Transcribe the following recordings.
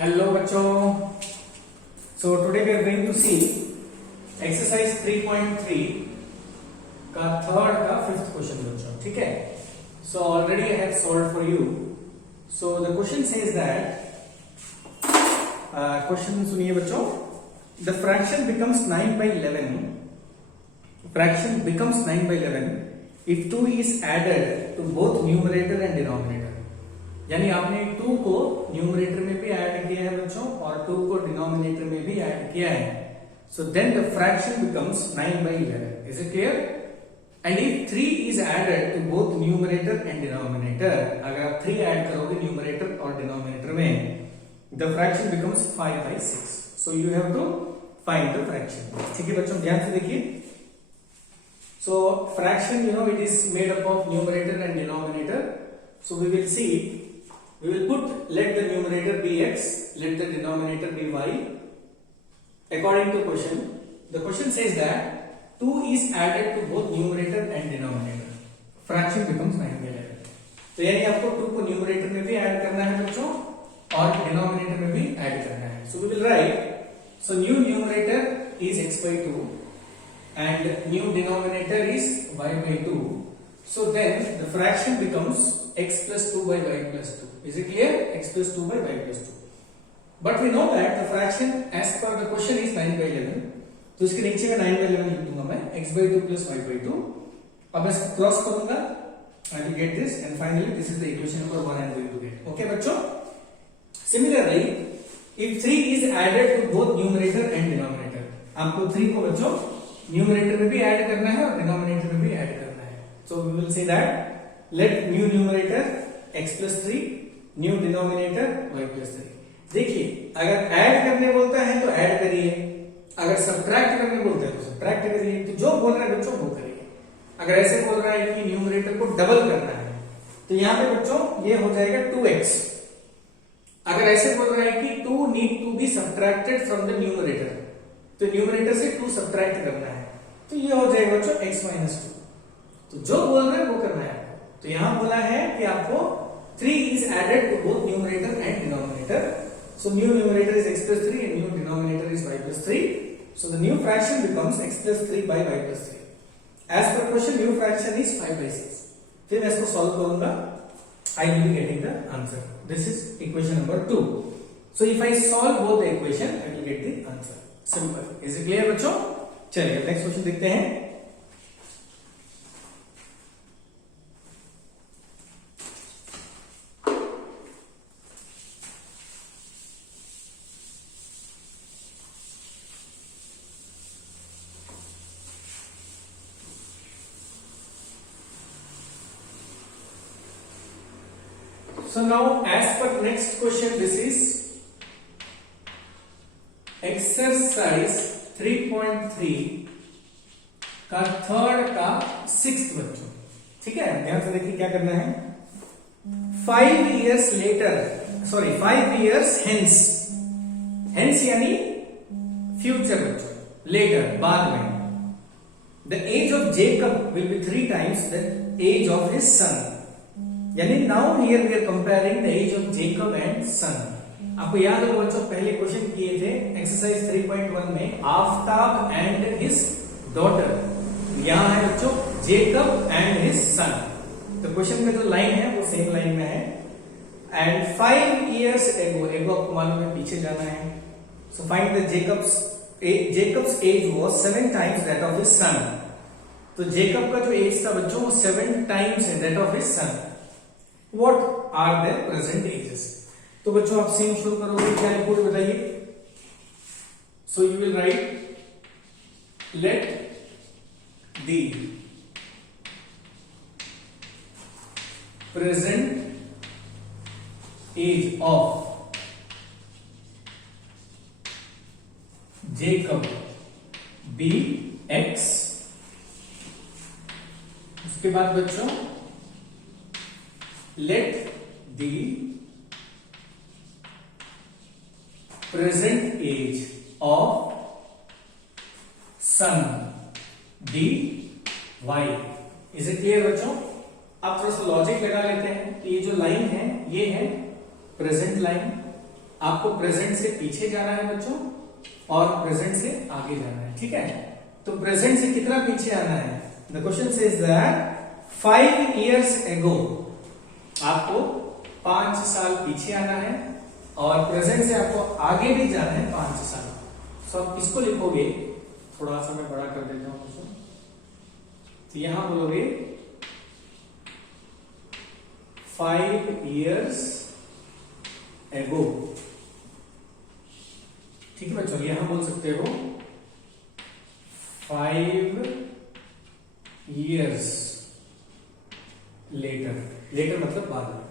हेलो बच्चों, so today we are going to see exercise 3.3 का third का फिफ्थ क्वेश्चन बच्चों. ठीक है, so already I have solved for you. So the question says that, question सुनिए बच्चों. The fraction becomes 9/11. Fraction becomes 9/11 if 2 is added to both numerator and denominator. यानी आपने 2 को न्यूमरेटर में भी ऐड किया है बच्चों और 2 को डिनोमिनेटर में भी ऐड किया है. So then the fraction becomes 9/11. Is it clear? And if 3 is added to both numerator and denominator, अगर आप 3 ऐड करोगे न्यूमरेटर और डिनोमिनेटर में, the fraction becomes 5/6. So you have to find the fraction. ठीक है बच्चों, ध्यान से देखिए. So fraction, it is made up of numerator and denominator. So we will see, we will put, let the numerator be x, let the denominator be y. According to question, the question says that 2 is added to both numerator and denominator. Fraction becomes 9/11. तो यानी आपको 2 को numerator में भी add करना है बच्चों और denominator में भी ऐड करना है. So we will write, so new numerator is x/2. And new denominator is y/2. So then the fraction becomes x plus 2 by y plus 2. Is it clear? X plus 2 by y plus 2. But we know that the fraction as per the question is 9/11. तो इसके नीचे में 9/11 लिख दूंगा मैं, x/2 plus y/2. अब इसको क्रॉस करूंगा, I will get this, and finally this is the equation number 1 I am going to get. Okay बच्चों? Similarly, if 3 is added to both numerator and denominator, आपको 3 को बच्चों न्यूमरेटर में भी ऐड करना है और डिनोमिनेटर में भी ऐड करना है. So we will say that let new numerator x plus 3, new denominator y plus 3. देखिए, अगर ऐड करने बोलता है तो ऐड करिए, अगर सब्ट्रैक्ट करने बोलता है तो सब्ट्रैक्ट करिए. तो जो बोल रहा है बच्चों वो करिए. अगर ऐसे बोल रहा है कि न्यूमरेटर को डबल करना है तो यहां पे बच्चों ये हो जाएगा 2x. अगर ऐसे बोल रहा है कि 2 need to be subtracted from the numerator, तो न्यूमरेटर से 2 सब्ट्रैक्ट करना है, तो ये हो जाएगा बच्चों x minus 2. तो जो बोल रहे हैं वो करना है आपको. तो यहां बोला है कि आपको 3 is added to both numerator and denominator. So new numerator is x plus 3 and new denominator is y plus 3. So the new fraction becomes x plus 3 by y plus 3. As per question, new fraction is 5/6. फिर मैं इसको सॉल्व करूंगा, I will be getting the answer. This is equation number 2. So if I solve both the equation, I will get the answer. Simple. Is it clear बच्चों? चलिए next question देखते हैं. So now as per next question, this is exercise 3.3 का third का सिक्स्थ बच्चों. ठीक है, ध्यान से देखिए क्या करना है. 5 years later, sorry 5 years hence, hence यानी फ्यूचर बच्चों, लेटर बाद में, the age of Jacob will be 3 times the age of his son. यानी now here we are comparing the age of Jacob and son. आपको याद होगा बच्चों पहले क्वेश्चन किए थे एक्सरसाइज 3.1 में, आफ्ताब एंड हिज डॉटर. यहां है बच्चों जेकब एंड हिज सन. तो क्वेश्चन में जो लाइन है वो सेम लाइन में है. एंड 5 years एगो आपको मालूम है पीछे जाना है. So find the Jacob's age was 7 times that of his son. तो जेकब का जो एज था बच्चों वो 7 times है that of his son. What are their present ages? तो बच्चों आप सेम शुरू करोगे, क्या लिखोगे बताइए. So you will write let the present age of Jacob be x. उसके बाद बच्चों let the present age of son dy. Is it clear बच्चों? अब थोड़ा सा लॉजिक लगा लेते हैं कि ये जो लाइन है ये है प्रेजेंट लाइन आपको प्रेजेंट से पीछे जाना है बच्चों और प्रेजेंट से आगे जाना है, ठीक है। तो प्रेजेंट से कितना पीछे आना है? The question says that 5 years ago, आपको 5 साल पीछे आना है और प्रेजेंट से आपको आगे भी जाना है 5 साल। सो आप इसको लिखोगे, थोड़ा सा मैं बड़ा कर देता हूं इसको, तो यहां बोलोगे 5 years ago, ठीक है बच्चों। यहां बोल सकते हो 5 years later, later मतलब बाद में।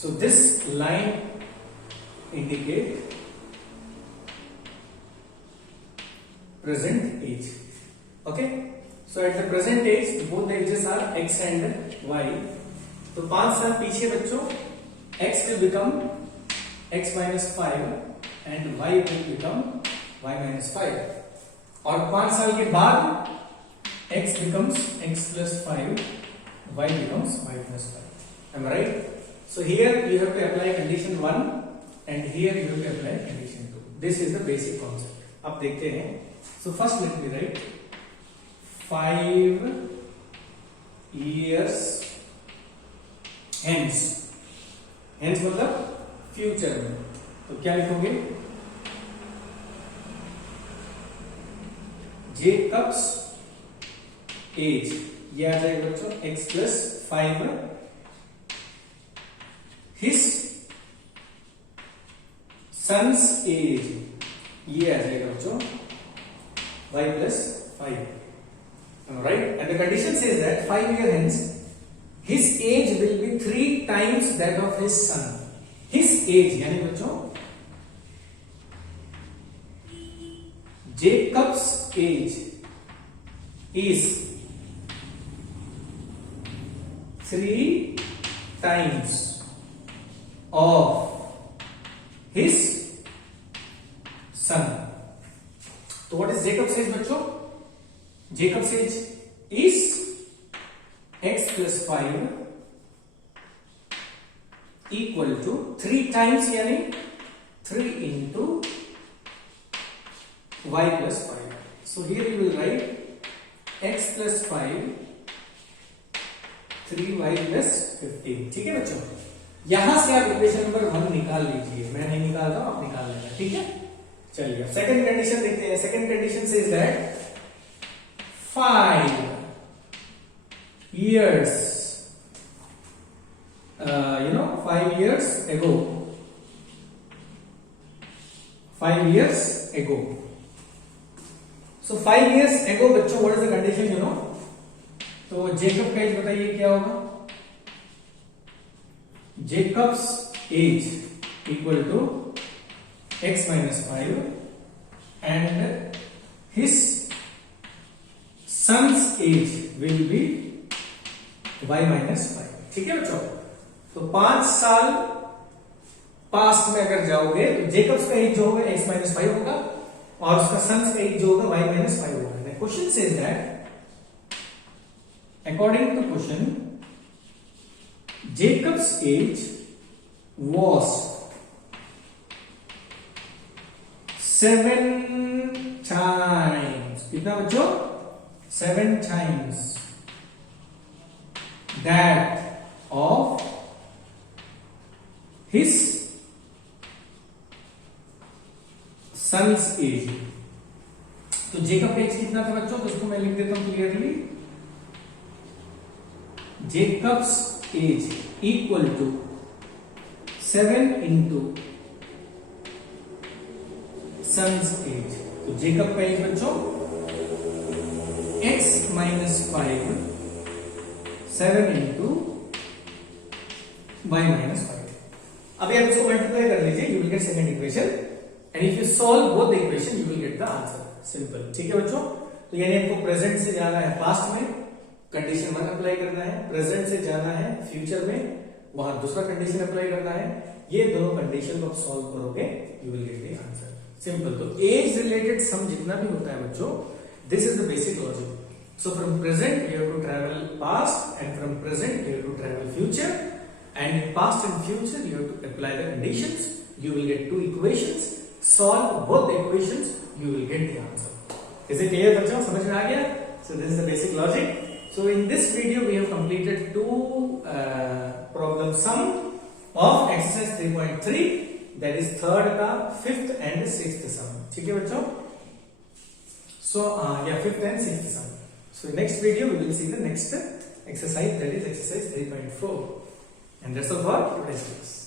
So this line indicate present age. Okay, so at the present age both the ages are x and y. तो 5 साल पीछे बच्चों x will become x minus 5 and y will become y minus 5, और 5 साल के बाद x becomes x plus 5, y becomes y plus 5. Am I right? So here you have to apply condition 1 and here you have to apply condition 2. This is the basic concept. अब देखते हैं. So first let me write 5 years hence. Hence मतलब फ्यूचर में, तो क्या लिखोगे? Jacob's as, ये आ जाएगा बच्चों x plus 5, his son's age, ये आ जाएगा बच्चों y plus 5. Right? And the condition says that 5 years hence his age will be 3 times that of his son. His age यानी बच्चों Jacob's age is 3 times of his son. तो what is Jacob's age बच्चों? Jacob's age is x plus 5 equal to 3 times यानी 3 into y plus 5. So here you will write x plus 5 3y plus 15. ठीक है बच्चों, यहां से आप इक्वेशन नंबर 1 निकाल लीजिए, मैं नहीं निकाल रहा हूं, आप निकाल लेना, ठीक है। चलिए सेकंड कंडीशन देखते हैं। सेकंड कंडीशन सेज दैट 5 years 5 years ago, 5 years ago. So 5 years ago बच्चों what is the condition you know? तो जेकब का एज बताइए क्या होगा? Jacob's age equal to x minus 5 and his son's age will be y minus 5. ठीक है बच्चों, तो 5 साल पास्ट में अगर जाओगे तो जेकब्स का एज जो होगा x minus 5 होगा और उसका सन्स का एज जो होगा y minus 5 होगा। The question says that according to question Jacob's age was 7 times, कितना बच्चों? 7 times that of his son's age. तो जेकब का एज कितना था बच्चों? तो उसको मैं लिख देता हूं clearly, Jacob's age equal to 7 into son's age. तो जेकब का एज बच्चों x minus 5 7 into y minus 5. अभी आप इसको मल्टीप्लाई कर लीजिए, you will get second equation and if you solve both the equation you will get the answer. Simple, ठीक है बच्चों। तो यानी आपको प्रेजेंट से जाना है पास्ट में, कंडीशन 1 अप्लाई करना है, प्रेजेंट से जाना है फ्यूचर में, वहां दूसरा कंडीशन अप्लाई करना है। ये दोनों कंडीशन को आप सॉल्व करोगे you will get the answer. Simple. तो एज रिलेटेड सम जितना भी होता है बच्चों, this is the basic logic. So from present you have to travel past and from present you have to travel future, and in past and future you have to apply the conditions you will get two equations, solve both the equations, you will get the answer. Is it clear बच्चों? समझ में आ गया? So this is the basic logic. So in this video we have completed two problem sum of exercise 3.3, that is third का fifth and sixth sum. ठीक है बच्चों? So fifth and sixth sum. So next video we will see the next exercise, that is exercise 3.4. And that's all for today's class.